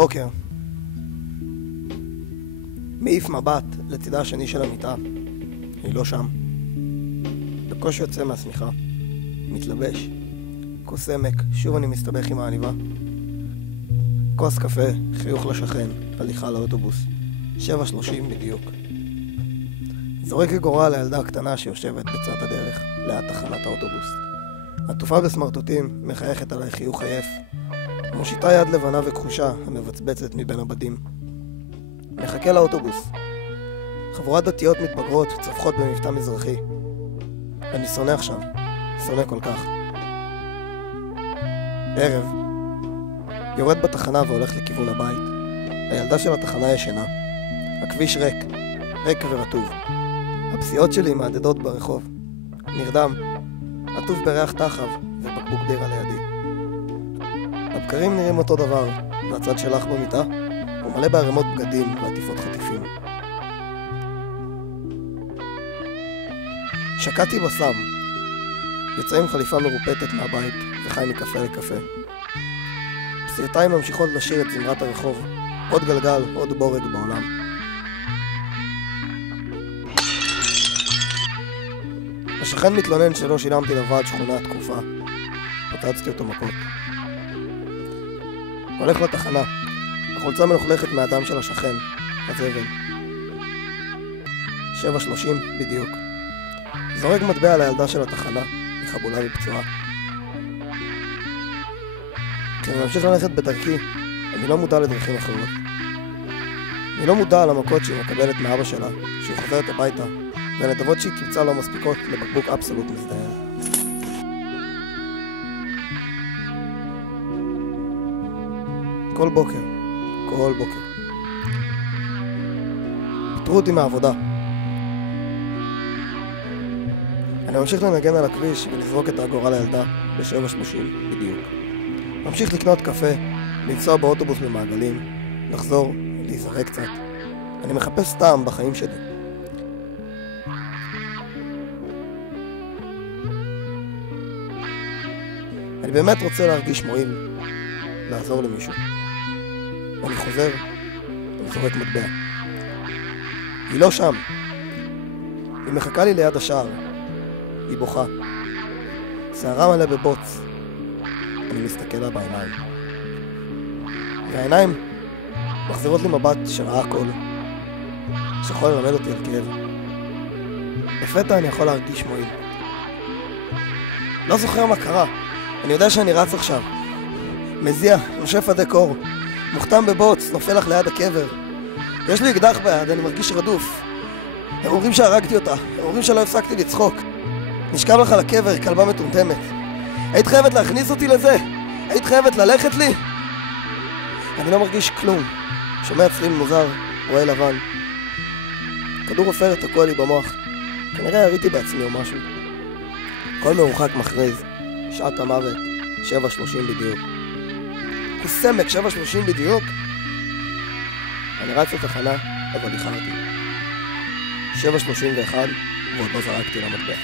בוקר. מעיף מבט לצידה השני של המיטה. היא לא שם. בקושי יוצא מהשמיכה. מתלבש. כוס עמק, שוב אני מסתבך עם העניבה. כוס קפה, חיוך לשכן, הליכה לאוטובוס. 7:30 בדיוק. זורק גורל לילדה הקטנה שיושבת בצד הדרך, ליד תחנת האוטובוס. עטופה בסמרטוטים, מחייכת עליי חיוך עייף. מושיטה יד לבנה וכחושה, המבצבצת מבין הבדים. מחכה לאוטובוס. חבורת דתיות מתבגרות צווחות במבטא מזרחי. אני שונא עכשיו, שונא כל כך. ערב. יורד בתחנה והולך לכיוון הבית. הילדה של התחנה ישנה. הכביש ריק ורטוב. הפסיעות שלי מעדדות ברחוב. נרדם, עטוף בריח תחב ובקבוק בירה לידי. הבקרים נראים אותו דבר, והצד שלך במיטה הוא מלא בערימות בגדים ועטיפות חטיפים. שקעתי בסם. יוצא עם חליפה מרופטת מהבית וחי מקפה לקפה. פסיעותיי ממשיכות לשיר את זמרת הרחוב. עוד גלגל, עוד בורג בעולם. השכן מתלונן שלא שילמתי לוועד שכונה תקופה. פוצצתי אותו מכות. הולך לתחנה. החולצה מלוכלכת מהדם של השכן, הזבל. 7:30 בדיוק. זורק מטבע על הילדה של התחנה, היא חבולה ופצועה. כשאני ממשיך ללכת בדרכי, אני לא מודע לדרכים אחרות. אני לא מודע על המכות שהיא מקבלת מאבא שלה, שהיא חוזרת הביתה, והנדבות שהיא קיבצה לא מספיקות לבקבוק אבסולוט מזדיין. כל בוקר. פיטרו אותי מהעבודה. אני ממשיך לנגן על הכביש ולזרוק את הגורל לילדה ב7:30 בדיוק. ממשיך לקנות קפה, לנסוע באוטובוס במעגלים, לחזור, להיזרק קצת. אני מחפש טעם בחיים שלי. אני באמת רוצה להרגיש מועיל, לעזור למישהו. אני חוזר, אני זורק מטבע. היא לא שם. היא מחכה לי ליד השער. היא בוכה. שערה מלא בבוץ. אני מסתכל לה בעיניים. והעיניים מחזירות לי מבט שראה הכל. שיכול ללמד אותי על כאב. לפתע אני יכול להרגיש מועיל. לא זוכר מה קרה. אני יודע שאני רץ עכשיו. מזיע, נושף עדי קור. מוכתם בבוץ, נופל לך ליד הקבר. יש לי אקדח ביד, אני מרגיש רדוף. הם אומרים שהרגתי אותה, הם אומרים שלא הפסקתי לצחוק. נשכב לך על הקבר, כלבה מטומטמת. היית חייבת להכניס אותי לזה? היית חייבת ללכת לי? אני לא מרגיש כלום. שומע צליל מוזר, רואה לבן. כדור עופרת תקוע לי במוח. כנראה הריתי בעצמי או משהו. כל מרוחק מכריז. שעת המוות, 7:30 בדיוק. כוס עמק, 7:30 בדיוק. אני רץ לתחנה, אבל איחרתי. 7:31 ועוד לא זרקתי למטבע.